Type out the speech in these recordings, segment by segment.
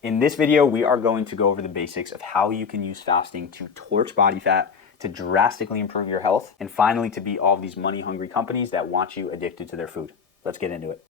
In this video, we are going to go over the basics of how you can use fasting to torch body fat, to drastically improve your health, and finally to beat all of these money-hungry companies that want you addicted to their food. Let's get into it.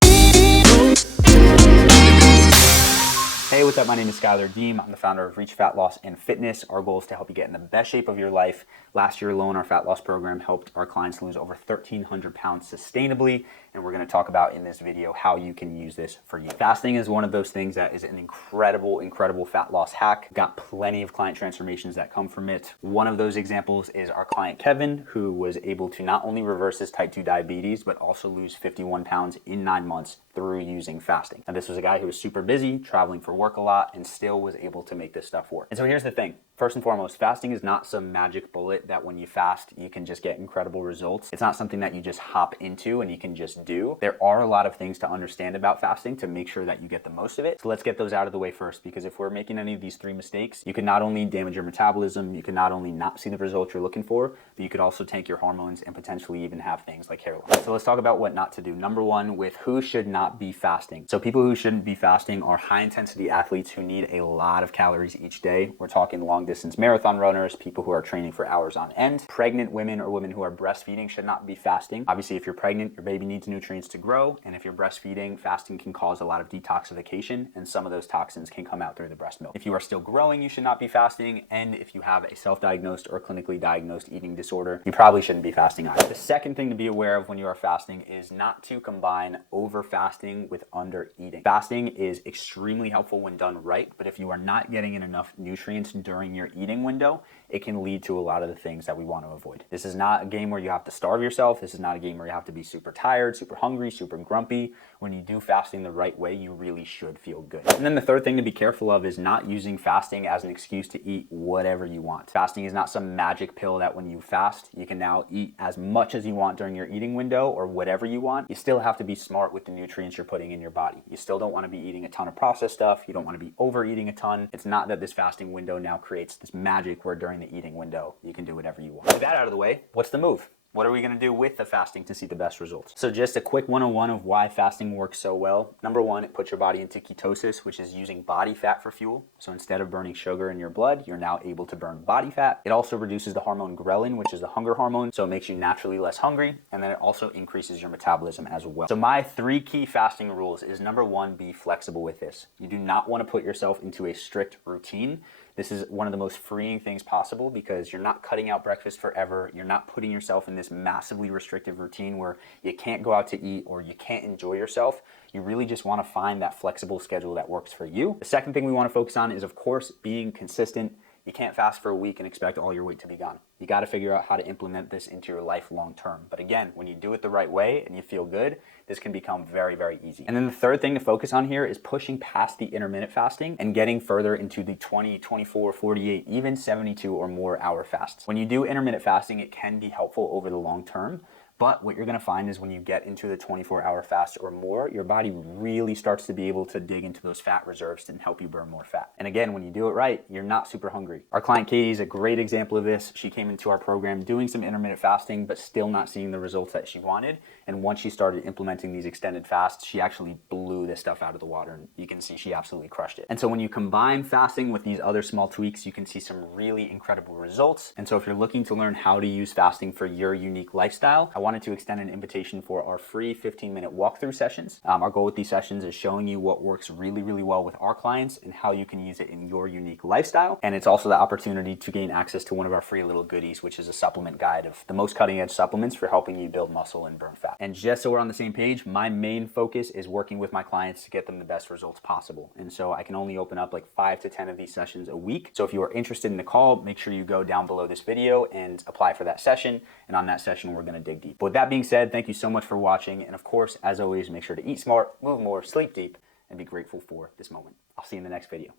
Hey, what's up? My name is Schuyler. I'm the founder of Reach Fat Loss and Fitness. Our goal is to help you get in the best shape of your life. Last year alone, our fat loss program helped our clients lose over 1,300 pounds sustainably, and we're going to talk about in this video how you can use this for you. Fasting is one of those things that is an incredible fat loss hack. Got plenty of client transformations that come from it. One of those examples is our client Kevin, who was able to not only reverse his type 2 diabetes, but also lose 51 pounds in 9 months through using fasting. Now, this was a guy who was super busy, traveling for work a lot, and still was able to make this stuff work. And so here's the thing. First and foremost, fasting is not some magic bullet that when you fast, you can just get incredible results. It's not something that you just hop into and you can just do. There are a lot of things to understand about fasting to make sure that you get the most of it. So let's get those out of the way first, because if we're making any of these 3 mistakes, you can not only damage your metabolism, you can not only not see the results you're looking for, but you could also tank your hormones and potentially even have things like hair loss. So let's talk about what not to do. Number one, with who should not be fasting. So people who shouldn't be fasting are high intensity athletes who need a lot of calories each day. We're talking long distance marathon runners, people who are training for hours on end. Pregnant women or women who are breastfeeding should not be fasting. Obviously, if you're pregnant, your baby needs nutrients to grow. And if you're breastfeeding, fasting can cause a lot of detoxification, and some of those toxins can come out through the breast milk. If you are still growing, you should not be fasting. And if you have a self-diagnosed or clinically diagnosed eating disorder, you probably shouldn't be fasting either. The second thing to be aware of when you are fasting is not to combine over fasting with under eating. Fasting is extremely helpful when done right, but if you are not getting in enough nutrients during your eating window, it can lead to a lot of the things that we want to avoid. This is not a game where you have to starve yourself. This is not a game where you have to be super tired, super hungry, super grumpy. When you do fasting the right way, you really should feel good. And then the third thing to be careful of is not using fasting as an excuse to eat whatever you want. Fasting is not some magic pill that when you fast, you can now eat as much as you want during your eating window or whatever you want. You still have to be smart with the nutrients you're putting in your body. You still don't want to be eating a ton of processed stuff. You don't want to be overeating a ton. It's not that this fasting window now creates this magic where during the eating window, you can do whatever you want. With that out of the way, what's the move? What are we going to do with the fasting to see the best results? So just a quick 101 of why fasting works so well. Number one, it puts your body into ketosis, which is using body fat for fuel. So instead of burning sugar in your blood, you're now able to burn body fat. It also reduces the hormone ghrelin, which is the hunger hormone. So it makes you naturally less hungry. And then it also increases your metabolism as well. So my 3 key fasting rules is number one, be flexible with this. You do not want to put yourself into a strict routine. This is one of the most freeing things possible because you're not cutting out breakfast forever. You're not putting yourself in this massively restrictive routine where you can't go out to eat or you can't enjoy yourself. You really just want to find that flexible schedule that works for you. The second thing we want to focus on is, of course, being consistent. You can't fast for a week and expect all your weight to be gone. You got to figure out how to implement this into your life long term. But again, when you do it the right way and you feel good, this can become very easy. And then the third thing to focus on here is pushing past the intermittent fasting and getting further into the 20, 24, 48, even 72 or more hour fasts. When you do intermittent fasting, it can be helpful over the long term. But what you're going to find is when you get into the 24-hour fast or more, your body really starts to be able to dig into those fat reserves and help you burn more fat. And again, when you do it right, you're not super hungry. Our client Katie is a great example of this. She came into our program doing some intermittent fasting, but still not seeing the results that she wanted. And once she started implementing these extended fasts, she actually blew this stuff out of the water. And you can see she absolutely crushed it. And so when you combine fasting with these other small tweaks, you can see some really incredible results. And so if you're looking to learn how to use fasting for your unique lifestyle, I wanted to extend an invitation for our free 15-minute walkthrough sessions. Our goal with these sessions is showing you what works really well with our clients and how you can use it in your unique lifestyle. And it's also the opportunity to gain access to one of our free little goodies, which is a supplement guide of the most cutting-edge supplements for helping you build muscle and burn fat. And just so we're on the same page, my main focus is working with my clients to get them the best results possible. And so I can only open up like 5 to 10 of these sessions a week. So if you are interested in the call, make sure you go down below this video and apply for that session. And on that session, we're going to dig deep. But with that being said, thank you so much for watching. And of course, as always, make sure to eat smart, move more, sleep deep, and be grateful for this moment. I'll see you in the next video.